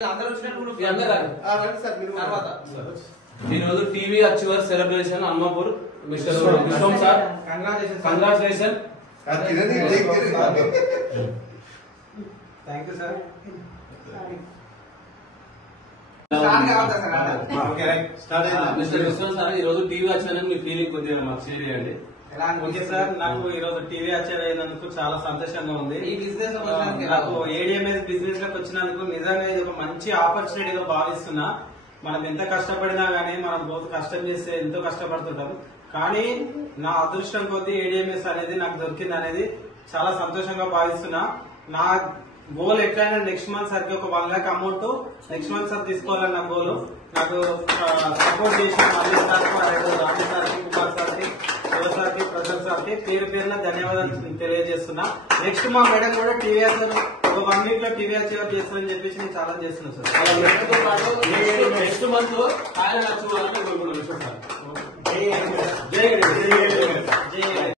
ఈ రోజు TV achiever celebration అమ్మపూర్ mister Vishwam sir congratulation. Thank you sir. Mister Vishwam sir ఈ రోజు TV వచ్చినందుకు మీ ఫీలింగ్ కొద్దిగా మాకు షేర్ చేయండి. ఓకే సార్, నాకు ఈ రోజు టీవీ అచీవ్ అయినందుకు చాలా సంతోషంగా ఉంది. నాకు ఏడిఎంఎస్ బిజినెస్ లోకి వచ్చినందుకు నిజంగా ఇది ఒక మంచి ఆపర్చునిటీగా భావిస్తున్నా. మనం ఎంత కష్టపడినా గానీ మనం बहुत కష్టం చేస్తే ఎంతో కష్టపడుతుంటాం, కానీ నా అదృష్టం కొద్దీ ఏడిఎంఎస్ అనేది నాకు దొరికింది అనేది చాలా సంతోషంగా భావిస్తున్నా. నా గోల్ ఎట్లయినా నెక్స్ట్ మంత్ సార్కి ఒక 1 lakh amount next month sir తీసుకోవాలని నా గోల్. నాకు సపోర్ట్ చేసిన మల్లి సార్కి, రాణి సార్కి, కుమార్ సార్కి, శివ సార్కి, ప్రసాద్ సార్కి పేరు పేరున ధన్యవాదాలు తెలియజేస్తున్నా. నెక్స్ట్ మా మేడం కూడా టీవీఆర్ ఒక 1 week లో టీవీఆర్ చేస్తారని చెప్పేసి నేను ఛాలెంజ్ చేస్తున్నా సార్. Next month